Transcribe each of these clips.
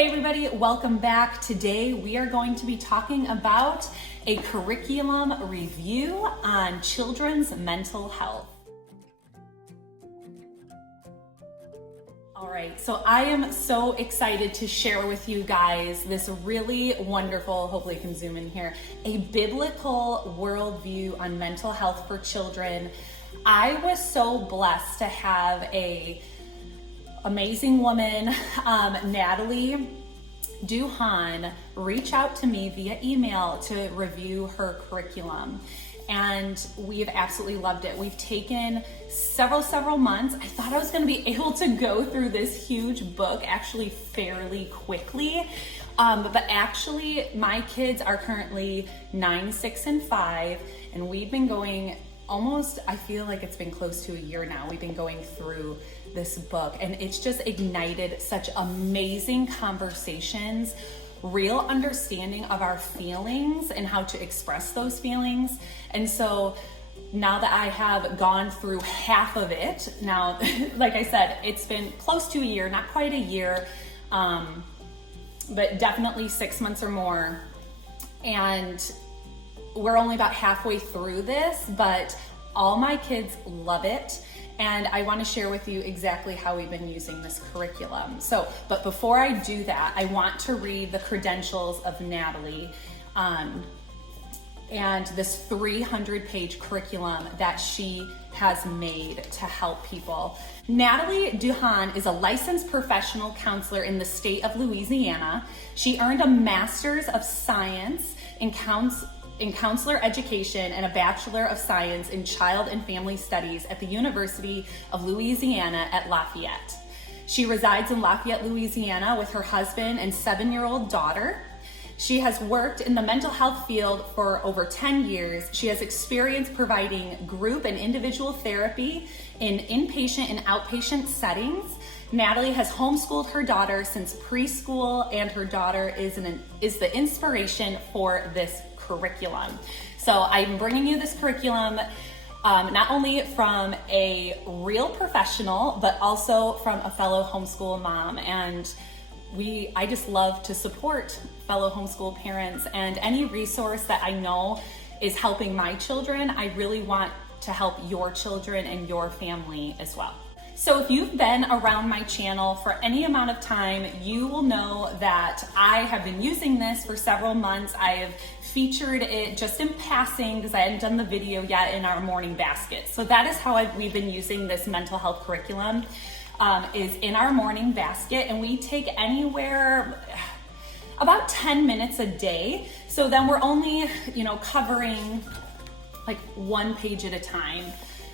Hey everybody, welcome back. Today we are going to be talking about a curriculum review on children's mental health. All right, so I am so excited to share with you guys this really wonderful, hopefully you can zoom in here, a biblical worldview on mental health for children. I was so blessed to have a amazing woman, Natalie Duhan, reach out to me via email to review her curriculum. And we have absolutely loved it. We've taken several months. I thought I was going to be able to go through this huge book actually fairly quickly. But actually my kids are currently 9, 6, and 5. And we've been going almost, I feel like it's been close to a year now. We've been going through this book and it's just ignited such amazing conversations, real understanding of our feelings and how to express those feelings. And so now that I have gone through half of it, now, like I said, it's been close to a year, not quite a year, but definitely 6 months or more. And we're only about halfway through this, but all my kids love it. And I want to share with you exactly how we've been using this curriculum. But before I do that, I want to read the credentials of Natalie and this 300-page curriculum that she has made to help people. Natalie Duhan is a licensed professional counselor in the state of Louisiana. She earned a Master's of Science in Counselor Education and a Bachelor of Science in Child and Family Studies at the University of Louisiana at Lafayette. She resides in Lafayette, Louisiana with her husband and 7-year-old daughter. She has worked in the mental health field for over 10 years. She has experience providing group and individual therapy in inpatient and outpatient settings. Natalie has homeschooled her daughter since preschool, and her daughter is the inspiration for this curriculum. So I'm bringing you this curriculum not only from a real professional, but also from a fellow homeschool mom. And I just love to support fellow homeschool parents, and any resource that I know is helping my children, I really want to help your children and your family as well. So if you've been around my channel for any amount of time, you will know that I have been using this for several months. I have featured it just in passing because I hadn't done the video yet in our morning basket. So that is how we've been using this mental health curriculum, is in our morning basket, and we take anywhere about 10 minutes a day. So then we're only, covering like one page at a time,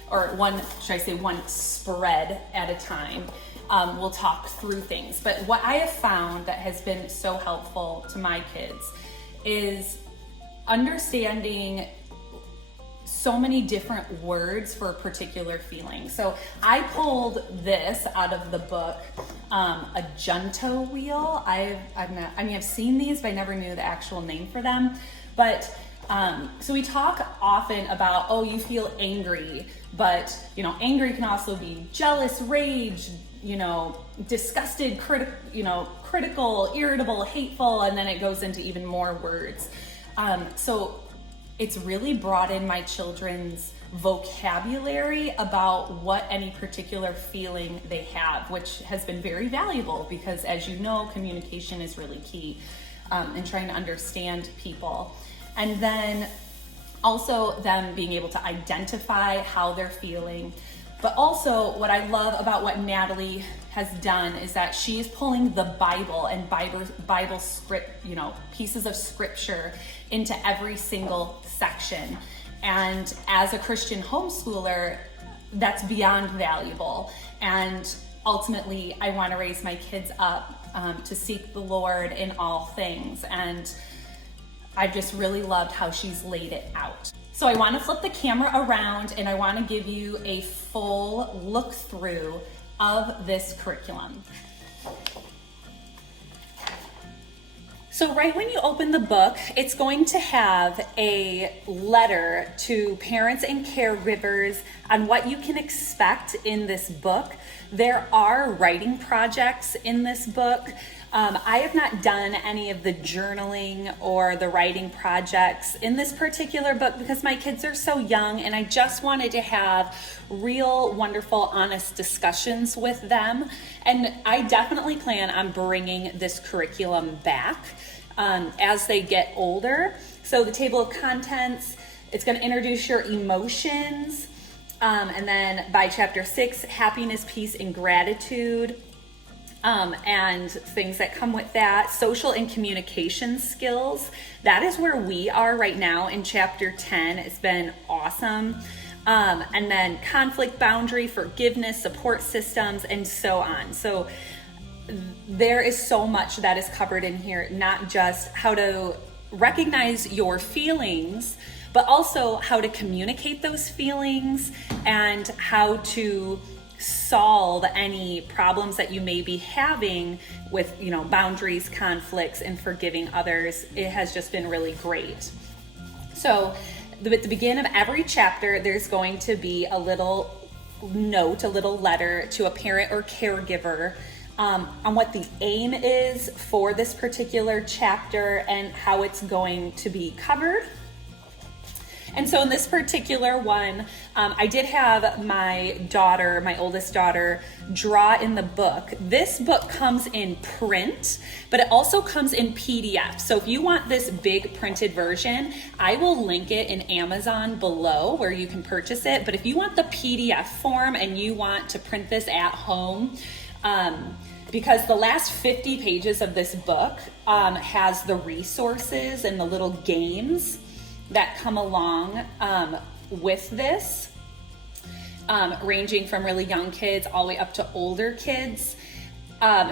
or one spread at a time. We'll talk through things. But what I have found that has been so helpful to my kids is understanding so many different words for a particular feeling. So I pulled this out of the book, a junto wheel. I've seen these, but I never knew the actual name for them. But so we talk often about, oh, you feel angry, but angry can also be jealous, rage, disgusted, critical, irritable, hateful, and then it goes into even more words. So it's really broadened my children's vocabulary about what any particular feeling they have, which has been very valuable because, as you know, communication is really key in trying to understand people. And then also them being able to identify how they're feeling. But also what I love about what Natalie has done is that she's pulling the Bible and Bible script, pieces of scripture into every single section. And as a Christian homeschooler, that's beyond valuable. And ultimately, I want to raise my kids up to seek the Lord in all things. And I've just really loved how she's laid it out. So I want to flip the camera around and I want to give you a full look through of this curriculum. So right when you open the book, it's going to have a letter to parents and caregivers on what you can expect in this book. There are writing projects in this book. I have not done any of the journaling or the writing projects in this particular book because my kids are so young, and I just wanted to have real, wonderful, honest discussions with them. And I definitely plan on bringing this curriculum back as they get older. So the table of contents, it's going to introduce your emotions. And then by chapter 6, happiness, peace, and gratitude. And things that come with that. Social and communication skills. That is where we are right now in chapter 10. It's been awesome. And then conflict, boundary, forgiveness, support systems, and so on. So there is so much that is covered in here, not just how to recognize your feelings, but also how to communicate those feelings and how to solve any problems that you may be having with, boundaries, conflicts, and forgiving others. It has just been really great. So at the beginning of every chapter, there's going to be a little note, a little letter to a parent or caregiver on what the aim is for this particular chapter and how it's going to be covered. And so in this particular one, I did have my oldest daughter, draw in the book. This book comes in print, but it also comes in PDF. So if you want this big printed version, I will link it in Amazon below where you can purchase it. But if you want the PDF form and you want to print this at home, because the last 50 pages of this book has the resources and the little games that come along with this, ranging from really young kids all the way up to older kids.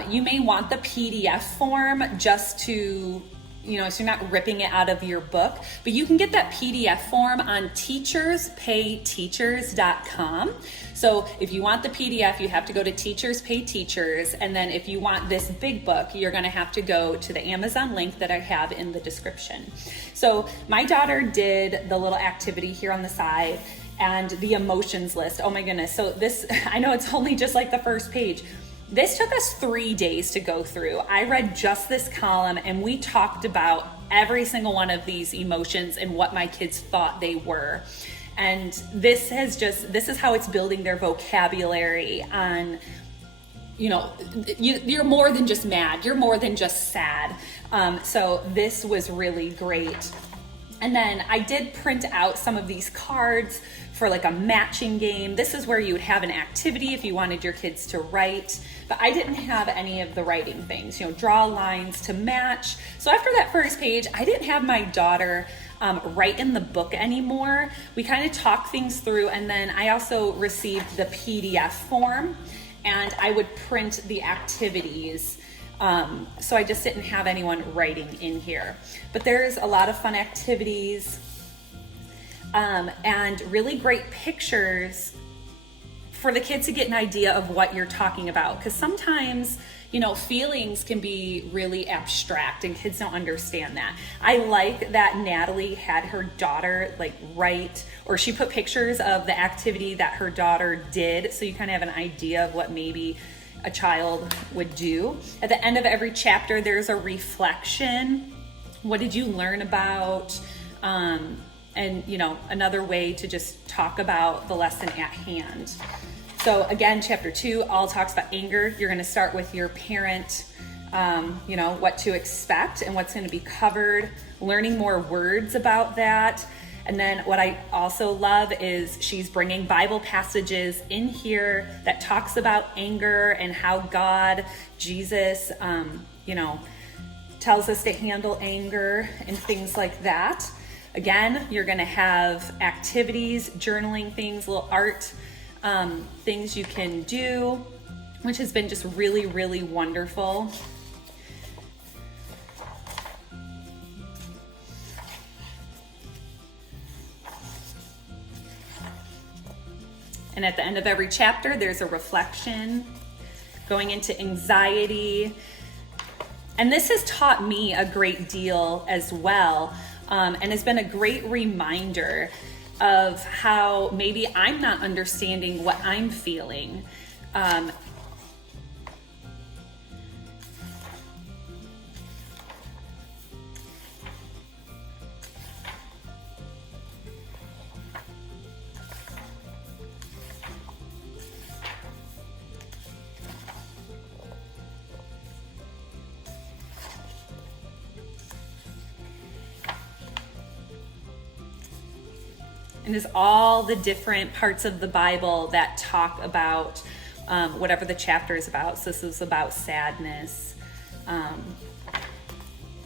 You may want the PDF form just to, so you're not ripping it out of your book, but you can get that PDF form on teacherspayteachers.com. So if you want the PDF, you have to go to Teachers Pay Teachers. And then if you want this big book, you're going to have to go to the Amazon link that I have in the description. So my daughter did the little activity here on the side and the emotions list. Oh my goodness. So this, I know it's only just like the first page. This took us 3 days to go through. I read just this column and we talked about every single one of these emotions and what my kids thought they were. And this is how it's building their vocabulary on, you're more than just mad, you're more than just sad. So this was really great. And then I did print out some of these cards for like a matching game. This is where you would have an activity if you wanted your kids to write, but I didn't have any of the writing things, draw lines to match. So after that first page, I didn't have my daughter write in the book anymore. We kind of talked things through, and then I also received the PDF form and I would print the activities. So I just didn't have anyone writing in here, but there's a lot of fun activities and really great pictures for the kids to get an idea of what you're talking about. Because sometimes, feelings can be really abstract and kids don't understand that. I like that Natalie had her daughter write, or she put pictures of the activity that her daughter did. So you kind of have an idea of what maybe a child would do. At the end of every chapter, there's a reflection. What did you learn about? And another way to just talk about the lesson at hand. So again, chapter 2 all talks about anger. You're going to start with your parent, what to expect and what's going to be covered, learning more words about that. And then what I also love is she's bringing Bible passages in here that talks about anger and how God, Jesus, tells us to handle anger and things like that. Again, you're going to have activities, journaling things, little art things you can do, which has been just really, really wonderful. And at the end of every chapter, there's a reflection going into anxiety. And this has taught me a great deal as well, and has been a great reminder of how maybe I'm not understanding what I'm feeling. And there's all the different parts of the Bible that talk about whatever the chapter is about. So this is about sadness.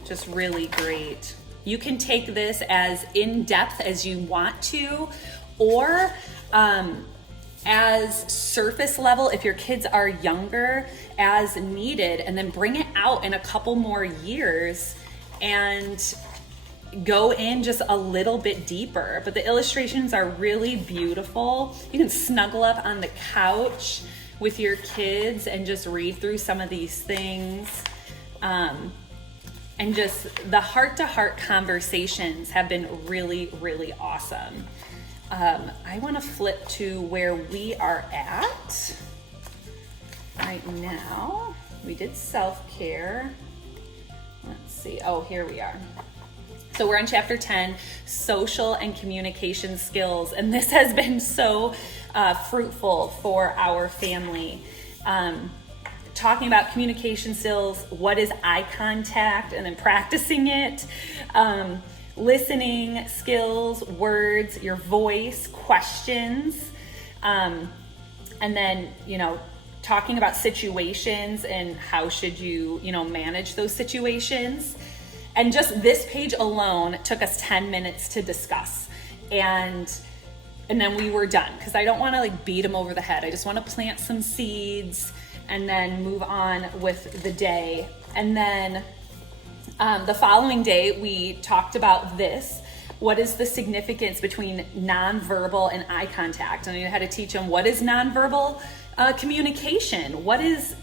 Just really great. You can take this as in-depth as you want to, or as surface level if your kids are younger, as needed, and then bring it out in a couple more years and go in just a little bit deeper. But the illustrations are really beautiful. You can snuggle up on the couch with your kids and just read through some of these things. And just the heart-to-heart conversations have been really, really awesome. I want to flip to where we are at right now. We did self-care. Let's see. Oh, here we are. So we're on chapter 10, social and communication skills. And this has been so fruitful for our family. Talking about communication skills, what is eye contact, and then practicing it. Listening skills, words, your voice, questions. And then, talking about situations and how should you, manage those situations. And just this page alone took us 10 minutes to discuss. And then we were done, because I don't want to beat them over the head. I just want to plant some seeds and then move on with the day. And then the following day, we talked about this. What is the significance between nonverbal and eye contact? And I had to teach them, what is nonverbal communication? What is,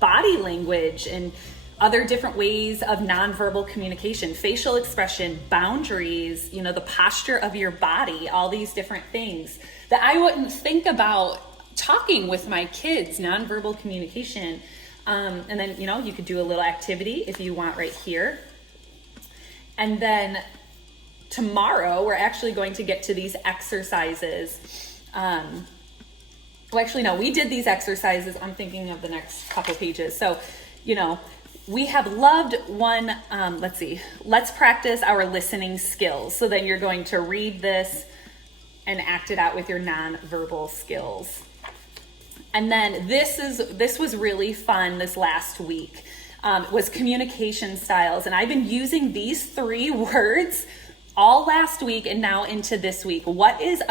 body language and other different ways of nonverbal communication, facial expression, boundaries, the posture of your body, all these different things that I wouldn't think about talking with my kids, nonverbal communication. And then, you could do a little activity if you want right here. And then tomorrow, we're actually going to get to these exercises. Well, actually, no, we did these exercises. I'm thinking of the next couple pages. So, we have loved one, let's practice our listening skills. So then you're going to read this and act it out with your nonverbal skills. And then this was really fun this last week, was communication styles. And I've been using these 3 words all last week and now into this week. What is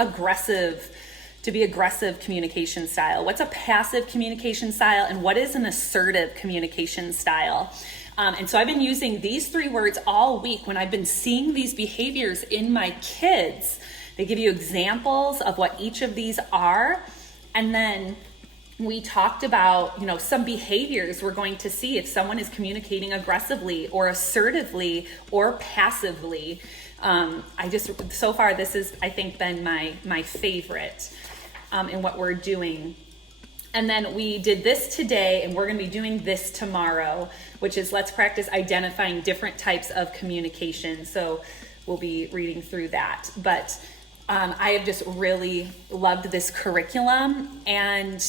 to be aggressive communication style? What's a passive communication style? And what is an assertive communication style? And so I've been using these 3 words all week when I've been seeing these behaviors in my kids. They give you examples of what each of these are. And then we talked about, some behaviors we're going to see if someone is communicating aggressively or assertively or passively. So far, this has, I think, been my favorite in what we're doing. And then we did this today, and we're going to be doing this tomorrow, which is let's practice identifying different types of communication. So we'll be reading through that. But I have just really loved this curriculum, and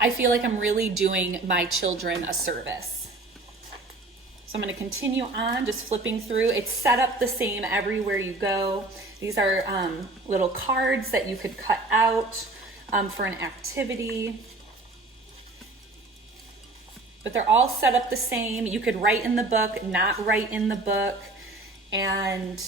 I feel like I'm really doing my children a service. So I'm going to continue on, just flipping through. It's set up the same everywhere you go. These are little cards that you could cut out for an activity. But they're all set up the same. You could write in the book, not write in the book. And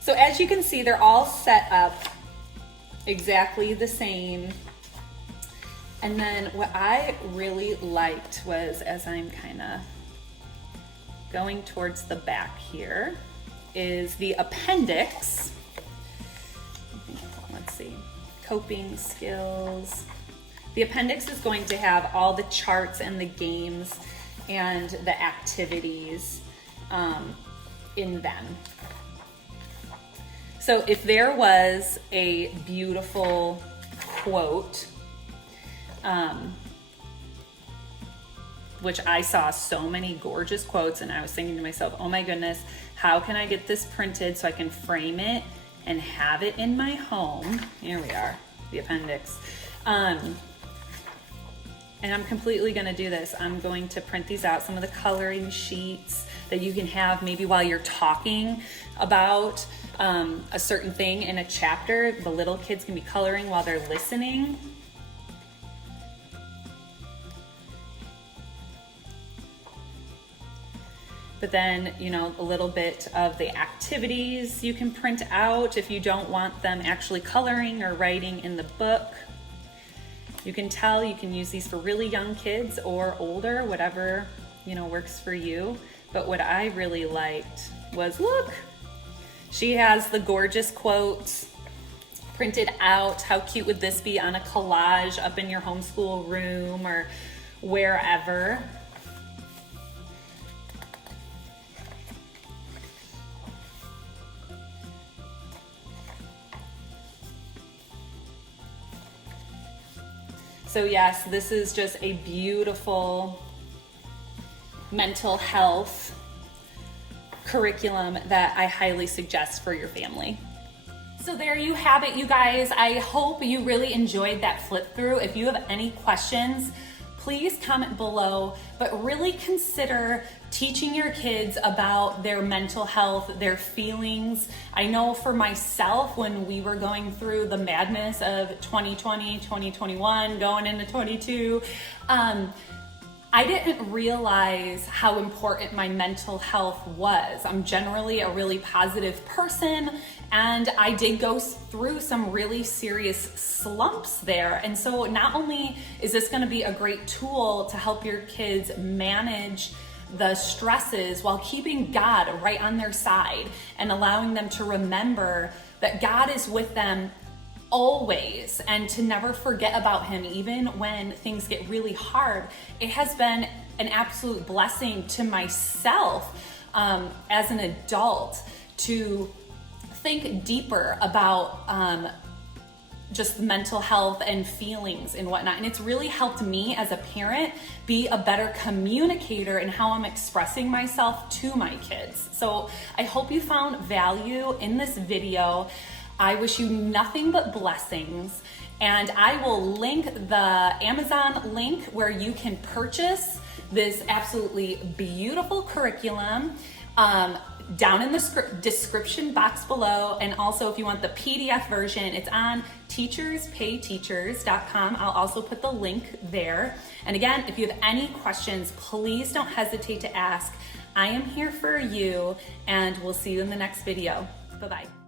so as you can see, they're all set up exactly the same. And then what I really liked was, as I'm kind of going towards the back here, is the appendix. Let's see, coping skills. The appendix is going to have all the charts and the games and the activities in them. So if there was a beautiful quote which I saw so many gorgeous quotes, and I was thinking to myself, oh my goodness, how can I get this printed so I can frame it and have it in my home? Here we are, the appendix. And I'm completely gonna do this. I'm going to print these out, some of the coloring sheets that you can have maybe while you're talking about a certain thing in a chapter. The little kids can be coloring while they're listening. But then, you know, a little bit of the activities you can print out if you don't want them actually coloring or writing in the book. You can tell you can use these for really young kids or older, whatever, you know, works for you. But what I really liked was, look, she has the gorgeous quotes printed out. How cute would this be on a collage up in your homeschool room or wherever? So yes, this is just a beautiful mental health curriculum that I highly suggest for your family. So there you have it, you guys. I hope you really enjoyed that flip through. If you have any questions, please comment below, but really consider teaching your kids about their mental health, their feelings. I know for myself, when we were going through the madness of 2020, 2021, going into 22, I didn't realize how important my mental health was. I'm generally a really positive person, and I did go through some really serious slumps there. And so not only is this gonna be a great tool to help your kids manage the stresses while keeping God right on their side and allowing them to remember that God is with them always and to never forget about him even when things get really hard. It has been an absolute blessing to myself as an adult to think deeper about just mental health and feelings and whatnot. And it's really helped me as a parent be a better communicator in how I'm expressing myself to my kids. So I hope you found value in this video. I wish you nothing but blessings, and I will link the Amazon link where you can purchase this absolutely beautiful curriculum down in the description box below. And also, if you want the PDF version, it's on teacherspayteachers.com. I'll also put the link there. And again, if you have any questions, please don't hesitate to ask. I am here for you, and we'll see you in the next video. Bye-bye.